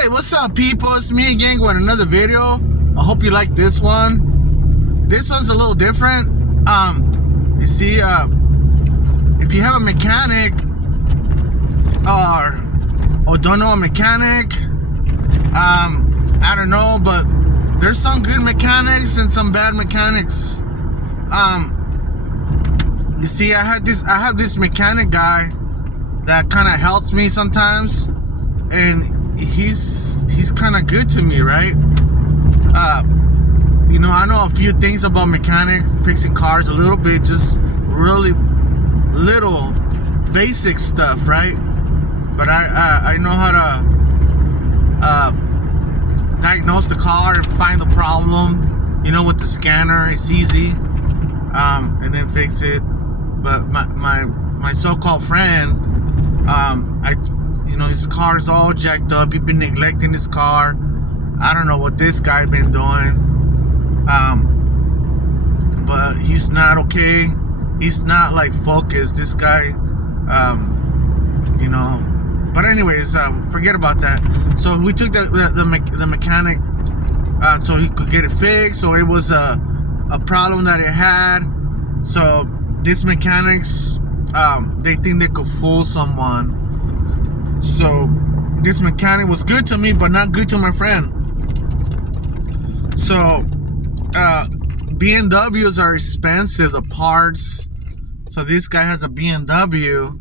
Hey, what's up, people? It's me again with another video. I hope you like this one. This one's a little different. You see, if you have a mechanic or don't know a mechanic, I don't know, but there's some good mechanics and some bad mechanics. You see, I have this mechanic guy that kind of helps me sometimes, and he's kind of good to me, right? You know, I know a few things about mechanic fixing cars, a little bit, just really little basic stuff, right? But I know how to diagnose the car and find the problem. You know, with the scanner, it's easy, and then fix it. But my so-called friend, you know, his car's all jacked up. He's been neglecting his car. I don't know what this guy been doing. But he's not okay. He's not like focused. This guy, you know. But anyways, forget about that. So we took the mechanic, so he could get it fixed. So it was a problem that it had. So these mechanics, they think they could fool someone. So this mechanic was good to me, but not good to my friend. So BMWs are expensive, the parts. So this guy has a BMW.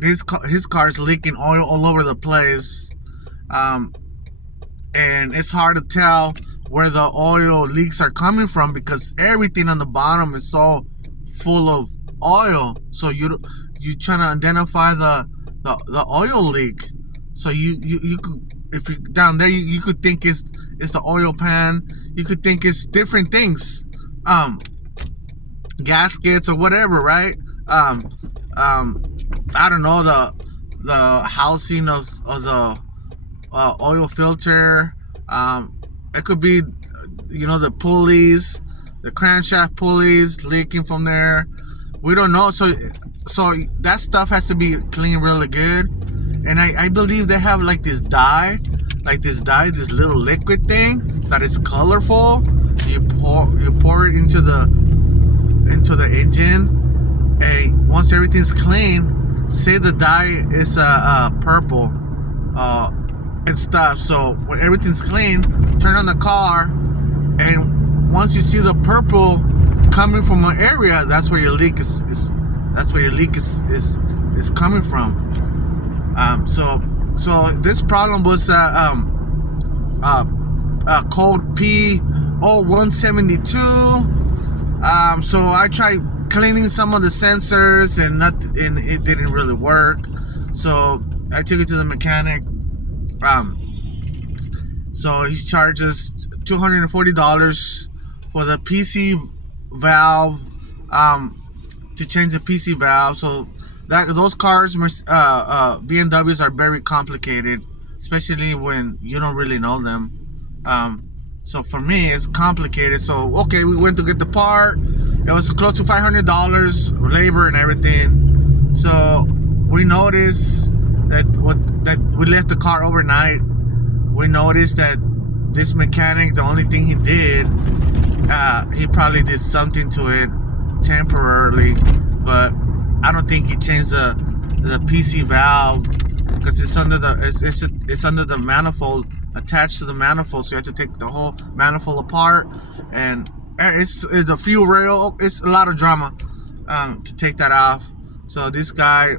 His car's leaking oil all over the place, and it's hard to tell where the oil leaks are coming from because everything on the bottom is so full of oil. So you trying to identify the oil leak. So you could, if you down there, you could think it's the oil pan. You could think it's different things, gaskets or whatever, right? I don't know, the housing of the oil filter. It could be, you know, the pulleys, the crankshaft pulleys leaking from there. We don't know. So that stuff has to be cleaned really good. And I believe they have like this dye, this little liquid thing that is colorful. You pour it into the engine, and once everything's clean, say the dye is purple and stuff. So when everything's clean, turn on the car, and once you see the purple coming from an area, that's where your leak is coming from. So this problem was code P0172. So I tried cleaning some of the sensors, and it didn't really work. So I took it to the mechanic. So he charges $240 for the PC valve, to change the PC valve. So those cars, BMWs, are very complicated, especially when you don't really know them. So for me, it's complicated. So okay, we went to get the part. It was close to $500, labor and everything. So we noticed that we left the car overnight. We noticed that this mechanic, the only thing he did, he probably did something to it temporarily, but I don't think he changed the PC valve, because it's under the manifold, attached to the manifold. So you have to take the whole manifold apart, and it's a fuel rail. It's a lot of drama to take that off. So this guy,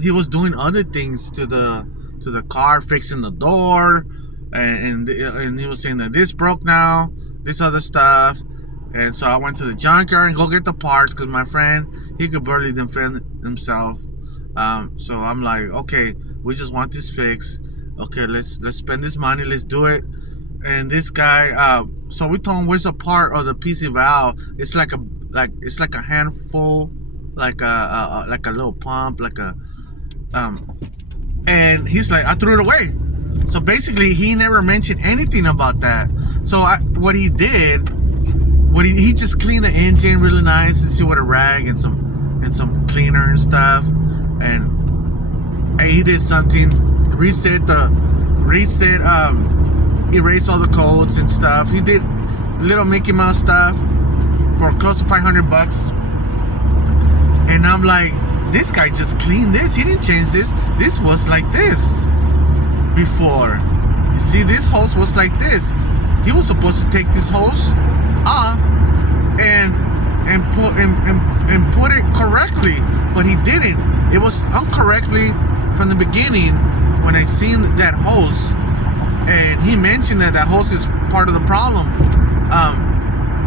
he was doing other things to the car, fixing the door, and he was saying that this broke now, this other stuff. And so I went to the junkyard and go get the parts, because my friend, he could barely defend himself. So I'm like, okay, we just want this fixed. Okay, let's spend this money, let's do it. And this guy, so we told him where's a part of the PC valve. It's like a handful, like a little pump, and he's like, I threw it away. So basically, he never mentioned anything about that. So what he did, he just cleaned the engine really nice, and see with a rag and some cleaner and stuff, and he did something, erase all the codes and stuff. He did little Mickey Mouse stuff for close to $500. And I'm like, this guy just cleaned this. He didn't change this. This was like this before. You see, this hose was like this. He was supposed to take this hose off and put it correctly, but he didn't. It was incorrectly from the beginning when I seen that hose, and he mentioned that hose is part of the problem.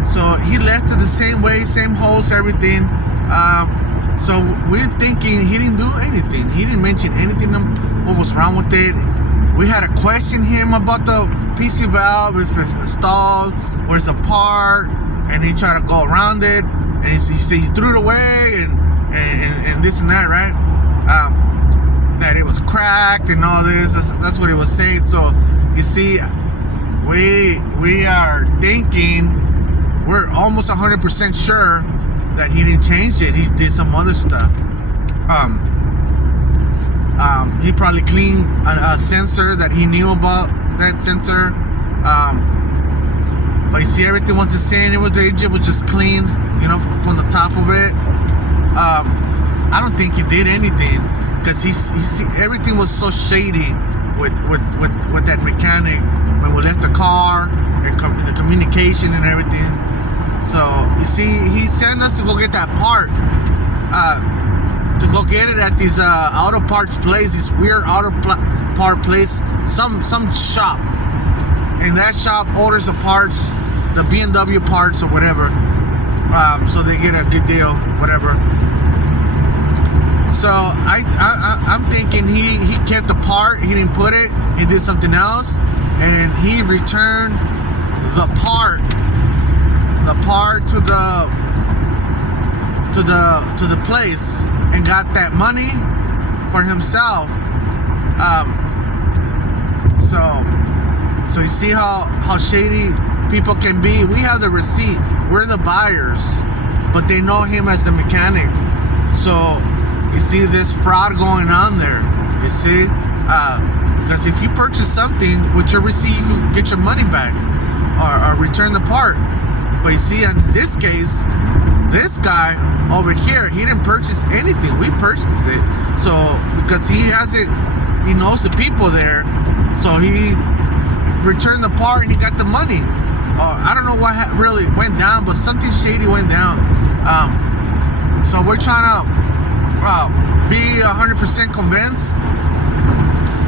So he left it the same way, same hose, everything. So we're thinking he didn't do anything. He didn't mention anything what was wrong with it. We had to question him about the PC valve, if it's installed, or it's apart, and he tried to go around it, and he said he threw it away, and this and that, right? That it was cracked and all this. That's what he was saying. So you see, we are thinking, we're almost 100% sure that he didn't change it. He did some other stuff. He probably cleaned a sensor that he knew about, that sensor. But you see, everything was the same. It was just clean, from the top of it. I don't think he did anything, because he everything was so shady with that mechanic when we left the car, the communication and everything. So you see, he sent us to go get that part, to go get it at these auto parts place, this weird auto part place, some shop, and that shop orders the parts, the BMW parts or whatever, so they get a good deal, whatever. So I'm thinking he kept the part, he didn't put it, he did something else, and he returned the part to the place and got that money for himself. So you see how shady people can be. We have the receipt, we're the buyers, but they know him as the mechanic. So you see, there's fraud going on there. You see, because if you purchase something with your receipt, you can get your money back or return the part. But you see, in this case, this guy over here, he didn't purchase anything. We purchased it. So because he knows the people there, so he returned the part and he got the money. I don't know what really went down, but something shady went down. So we're trying to be 100% convinced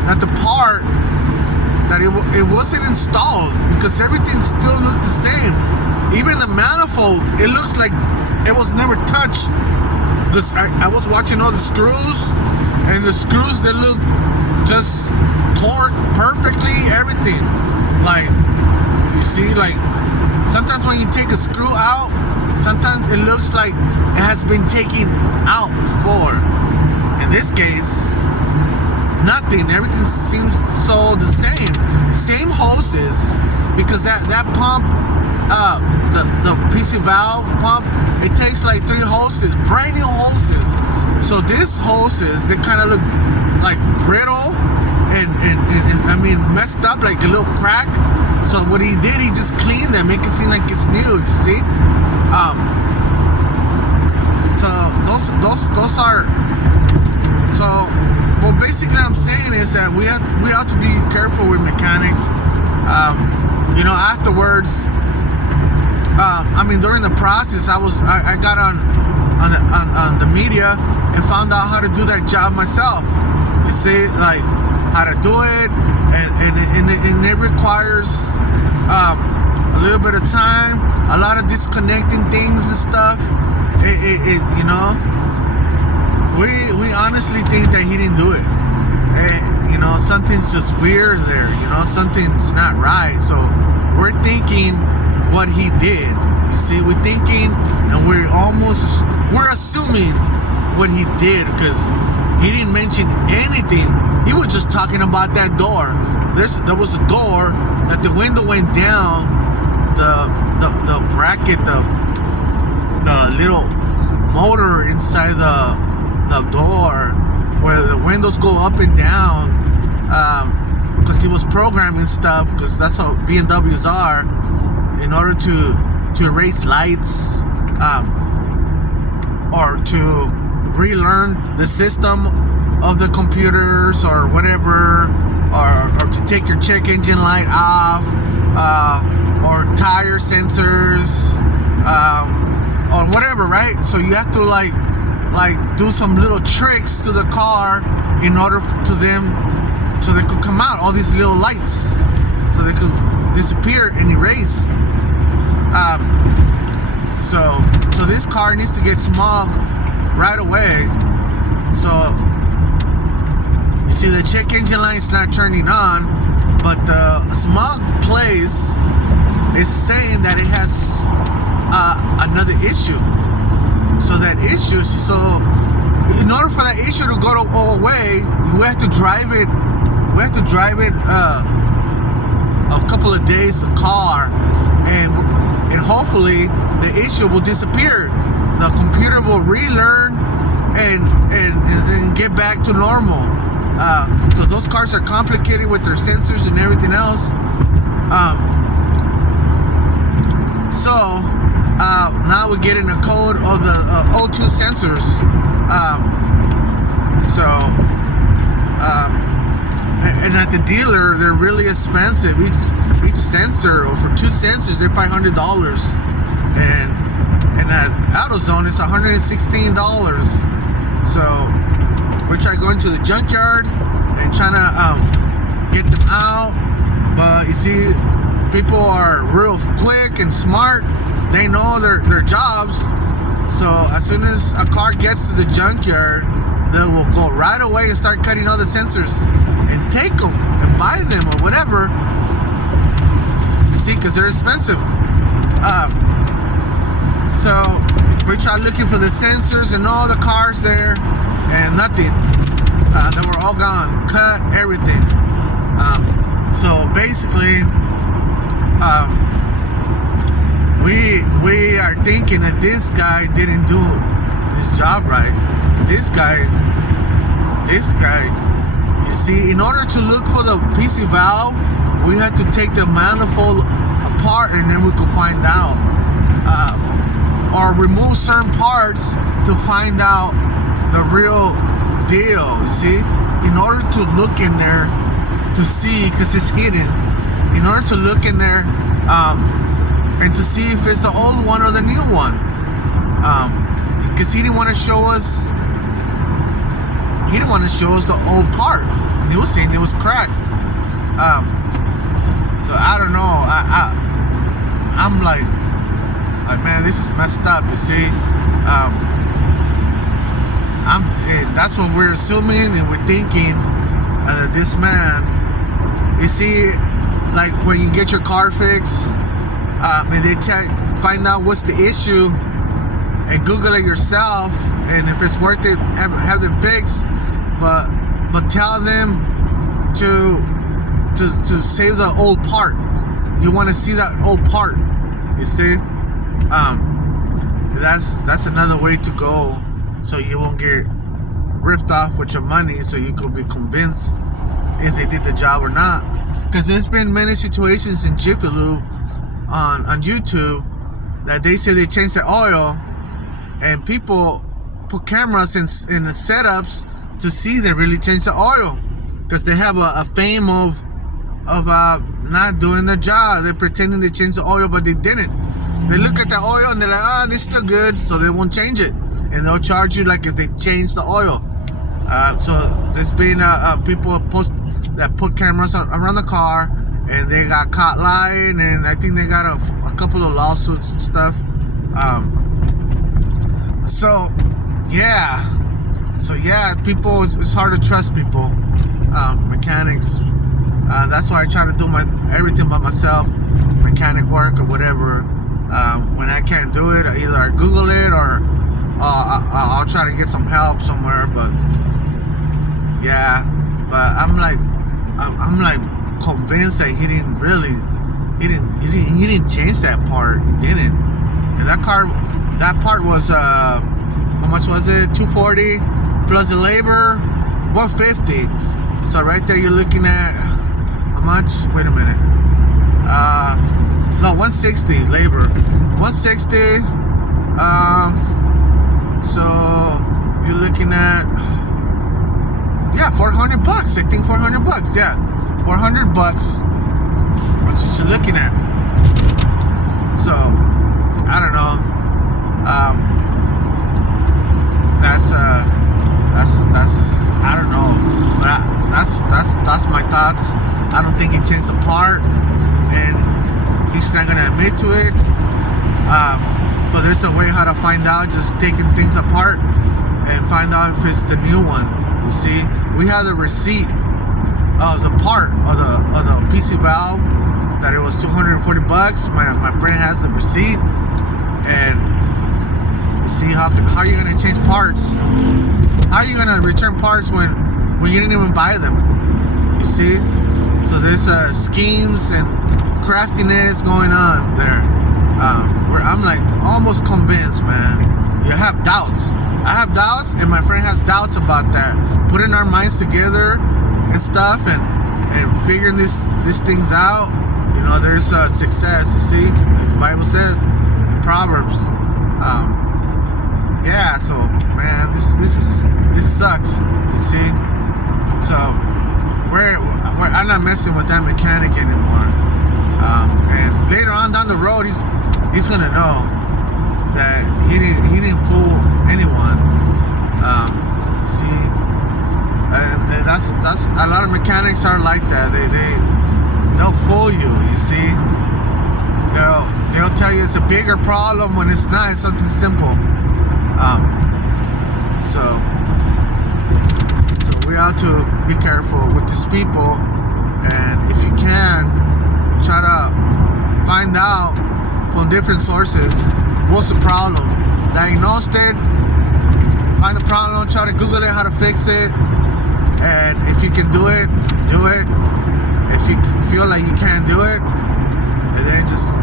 that the part, that it wasn't installed, because everything still looked the same. Even the manifold, it looks like it was never touched. I was watching all the screws, and the screws, they look just torqued perfectly, everything. Like, you see, like, sometimes when you take a screw out, sometimes it looks like it has been taken out before. In this case, nothing. Everything seems so the same. Same hoses, because that pump, the PC valve pump, it takes like 3 hoses, brand new hoses. So these hoses, they kind of look like brittle and I mean messed up, like a little crack. So what he did, he just cleaned them, make it seem like it's new. You see, so those are. So well, basically, I'm saying is that we have to be careful with mechanics. Afterwards, I mean, during the process, I got on the media and found out how to do that job myself. You see, like how to do it, and it requires a little bit of time, a lot of disconnecting things and stuff. We honestly think that he didn't do it. Something's just weird there. Something's not right. So we're thinking what he did. You see, we're thinking, and we're assuming what he did, because he didn't mention anything. He was just talking about that door. There was a door that the window went down, the bracket, the little motor inside the door where the windows go up and down. he was programming stuff, because that's how BMWs are, in order to erase lights, or to relearn the system of the computers or whatever, or to take your check engine light off, or tire sensors, or whatever, right? So you have to like do some little tricks to the car in order to them, so they could come out, all these little lights, so they could disappear and erase. So this car needs to get smog right away. So you see the check engine light's not turning on, but the smog place is saying that it has another issue. So that issue, in order for that issue to go away, we have to drive it. We have to drive it a couple of days, the car, and hopefully the issue will disappear. The computer will relearn and get back to normal. Because those cars are complicated with their sensors and everything else. Now we're getting a code of the O2 sensors. And at the dealer, they're really expensive. Each sensor, or for 2 sensors, they're $500. And at AutoZone, it's $116. So we try going to the junkyard and trying to get them out. But you see, people are real quick and smart. They know their jobs. So as soon as a car gets to the junkyard, they will go right away and start cutting all the sensors and take them and buy them or whatever. You see, because they're expensive. So we tried looking for the sensors and all the cars there, and nothing. They were all gone, cut, everything. So basically, we are thinking that this guy didn't do his job right. This guy, you see, in order to look for the PC valve, we had to take the manifold apart, and then we could find out, or remove certain parts to find out the real deal. You see, in order to look in there to see, because it's hidden, in order to look in there and to see if it's the old one or the new one, because he didn't want to show us. He didn't want to show us the old part. He was saying it was cracked. So I don't know. I'm like, man, this is messed up. You see, and that's what we're assuming, and we're thinking that this man. You see, like when you get your car fixed, and they find out what's the issue, and Google it yourself, and if it's worth it, have them fixed. But tell them to save the old part. You want to see that old part. You see, that's another way to go, so you won't get ripped off with your money. So you could be convinced if they did the job or not. Because there's been many situations in Jiffy Lube on YouTube that they say they changed the oil, and people put cameras in the setups to see they really changed the oil, because they have a fame of not doing their job. They're pretending they changed the oil, but they didn't. They look at the oil and they're like, this is still good, so they won't change it, and they'll charge you like if they changed the oil. So there's been people that put cameras around the car, and they got caught lying, and I think they got a couple of lawsuits and stuff. So yeah, people, it's hard to trust people, mechanics. That's why I try to do everything by myself, mechanic work or whatever. When I can't do it, either I Google it, or I'll try to get some help somewhere. But yeah, but I'm like convinced that he didn't change that part. He didn't. And that part was how much was it? $240 plus the labor, $150. So right there you're looking at How much? Wait a minute. No, 160 labor. 160. So you're looking at, yeah, $400. I think $400. Yeah, $400. That's what you're looking at. So I don't know. That's I don't know. But that's my thoughts. I don't think he changed a part, and he's not gonna admit to it. But there's a way how to find out, just taking things apart and find out if it's the new one. You see, we have the receipt of the part of the PC valve that it was $240. My friend has the receipt, and you see how are you gonna change parts? How are you gonna return parts when you didn't even buy them? You see, so there's schemes and craftiness going on there. Where I'm like almost convinced, man. You have doubts. I have doubts, and my friend has doubts about that. Putting our minds together and stuff, and figuring these things out. You know, there's success. You see, like the Bible says in Proverbs. Yeah. So, man, this sucks. You see. So I'm not messing with that mechanic anymore. And later on down the road, he's gonna know that he didn't fool anyone. See, and that's a lot of mechanics are like that. They'll fool you. You see, they'll tell you it's a bigger problem when it's not. It's something simple. So we have to be careful with these people, and if you can, try to find out from different sources what's the problem, diagnose it, find the problem, try to Google it, how to fix it, and if you can do it, do it. If you feel like you can't do it, and then just